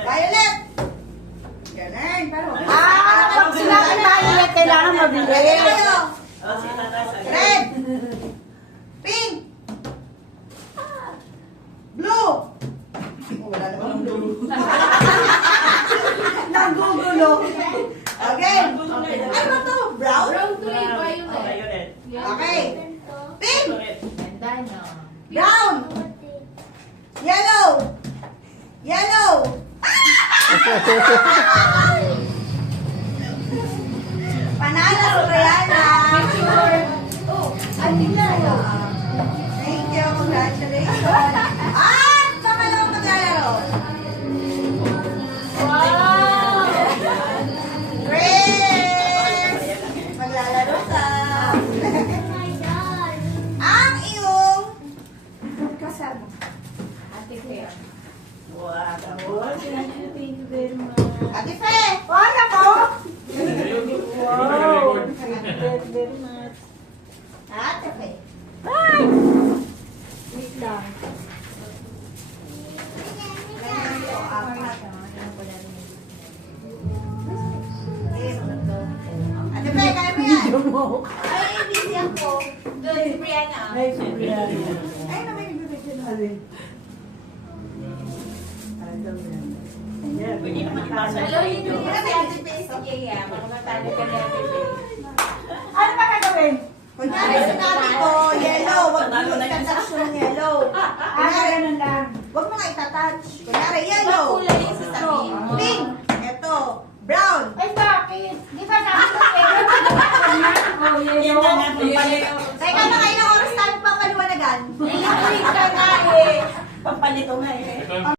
Violet! Ganun. Pag sinabi violet, kailangan mabilis. Red! Pink! Blue! Wala naman blue. Nagugulo. Okay. Ano to? Brown? Brown to violet. Okay. Pink! Ganda na. Brown! Yellow! Yellow! Panalo si Brianna! Thank you, congratulations! At pangalawang maglalaro! Wow! Chris! Maglalaro sa... ang iyong kasama. Ate Claire. Thank you very much. Ate Fe! Ay, ako! Wow. Thank you very much. Ate Fe. Ay! Wait lang. Ate Fe, kaya mo yan? Ay, busy ako. Doon si Brianna. Ay, Sophia. Ay, may bibigyan na. Alin? Pwede naman ipasa. Hello, yun yung si Ate Faye. Sige, yeah. Makamatalo ka ni Ate Faye. Ano ba gagawin? Kunyari sinabi ko, yellow. Huwag mo itatouch yung yellow. Kunyari, Ganun lang. huwag mo nga itatouch. Kunyari, yellow. Kulay yung sasabihin mo. Pink. Ito. Brown. Ay, bakit? Di ba sabi ko kayo? Oh, Yan na nga, pampalit. Teka, mga ilang oras tayo papaliwanagan. Ilang week ka na eh. Pampalit ko nga eh.